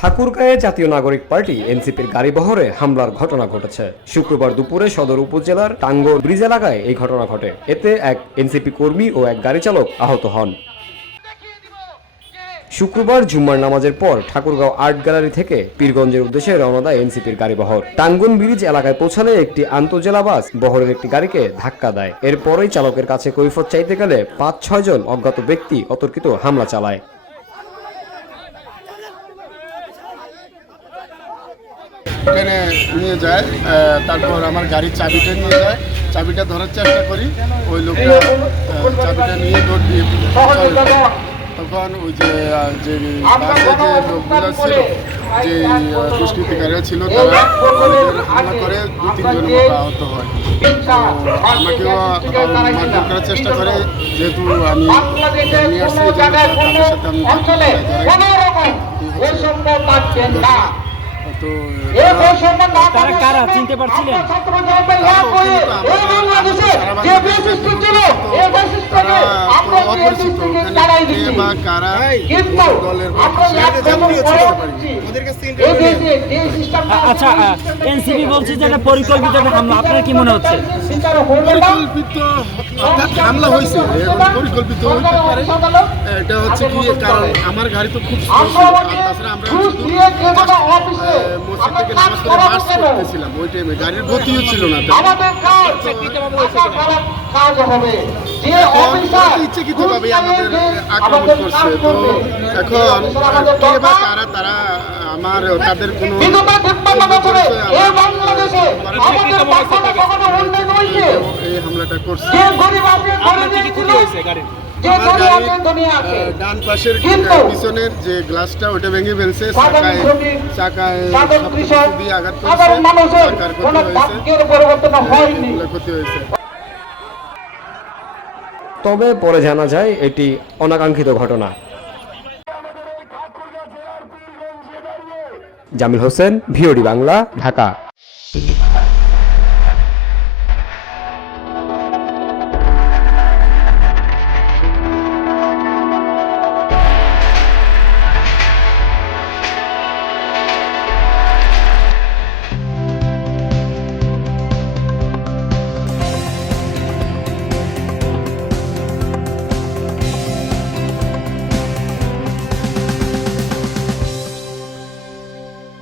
ঠাকুরগাঁয়ে জাতীয় নাগরিক পার্টি এনসিপির গাড়িবহরে হামলার ঘটনা ঘটেছে। শুক্রবার দুপুরে সদর উপজেলার টাঙ্গন ব্রিজ এলাকায় এই ঘটনা ঘটে। এতে এক এনসিপি কর্মী ও এক গাড়ি চালক আহত হন। শুক্রবার জুম্মার নামাজের পর ঠাকুরগাঁও আর্ট গ্যালারি থেকে পীরগঞ্জের উদ্দেশ্যে রওনা দেয় এনসিপির গাড়িবহর। টাঙ্গন ব্রিজ এলাকায় পৌঁছালে একটি আন্তজেলা বাস বহরের একটি গাড়িকে ধাক্কা দেয়। এরপরই চালকের কাছে কৈফিয়ত চাইতে গেলে ৫-৬ জন অজ্ঞাত ব্যক্তি অতর্কিত হামলা চালায়। ট্রেনে নিয়ে যায়, তারপর আমার গাড়ির চাবিটা নিয়ে যায়, চাবিটা ধরার চেষ্টা করি, ওই লোকটা চাবিটা নিয়ে দৌড় দিয়ে তখন ওই যে বাসে যে লোকগুলো ছিল, যে দুষ্কৃতিকারীরা ছিল, তারা হামলা করে ২-৩ জনের মতো আহত হয়। আমাকেও মারধর করার চেষ্টা করে, যেহেতু আমি নিয়ে আসছি তাদের সাথে তারা কারা চিনতে পারছিলেন? আচ্ছা, এনসিপি বলছে যে এটা পরিকল্পিত হামলা, আপনার কি মনে হচ্ছে? পরিকল্পিত হামলা হয়েছে, পরিকল্পিত হইতে পারে। এটা হচ্ছে কি, কারণ আমার গাড়ি তো খুব তাছাড়া আমরা মসজিদ থেকে নামাজ পড়ে মার্চ করতেছিলাম, ওই টাইমে গাড়ির গতিও ছিল না। ইচ্ছাকৃতভাবে আমাদের আক্রমণ করছে। তো এখন কে বা কারা, তারা আমার তাদের কোনো এই হামলাটা করছে। ডান পাশের পিছনের যে গ্লাসটা, ওটা ভেঙে ফেলছে, চাকায় দিয়ে আঘাত ক্ষতি হয়েছে। তবে পরে জানা যায় এটি অনাকাঙ্ক্ষিত ঘটনা। জামিল হোসেন, ভিওডি বাংলা, ঢাকা।